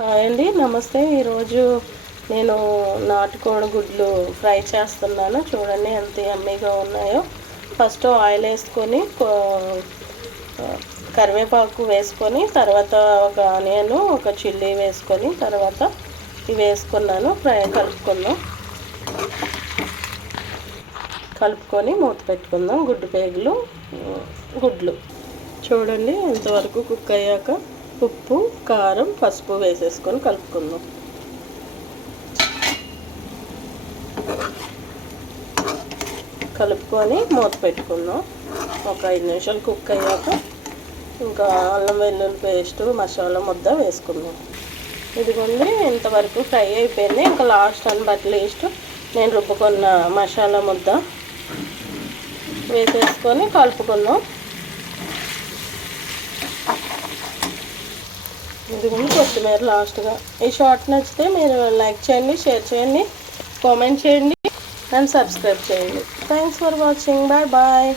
Hi అండి, నమస్తే. ఈరోజు నేను నాటుకోడి గుడ్లు ఫ్రై చేస్తున్నాను. చూడండి ఎంత యమ్మీగా ఉన్నాయో. ఫస్ట్ ఆయిల్ వేసుకొని కరివేపాకు వేసుకొని తర్వాత ఒక ఆనియన్ ఒక చిల్లీ వేసుకొని తర్వాత ఇవి వేసుకున్నాను. కలుపుకొని మూత పెట్టుకుందాం. గుడ్లు చూడండి ఇంతవరకు కుక్ అయ్యాక ఉప్పు, కారం, పసుపు వేసేసుకొని కలుపుకుందాం. కలుపుకొని మూత పెట్టుకుందాం. ఒక 5 నిమిషాలు కుక్ అయ్యాక ఇంకా అల్లం వెల్లుల్లి పేస్ట్, మసాలా ముద్ద వేసుకుందాం. ఇదిగోండి ఇంతవరకు ఫ్రై అయిపోయింది. ఇంకా లాస్ట్ నేను రుబ్బుకున్న మసాలా ముద్ద వేసేసుకొని కలుపుకుందాం. ఇదిగోండి కొత్తిమీర లాస్ట్గా. ఈ షార్ట్ నచ్చితే మీరు లైక్ చేయండి, షేర్ చేయండి, కామెంట్ చేయండి అండ్ సబ్స్క్రైబ్ చేయండి. Thanks for watching. Bye bye.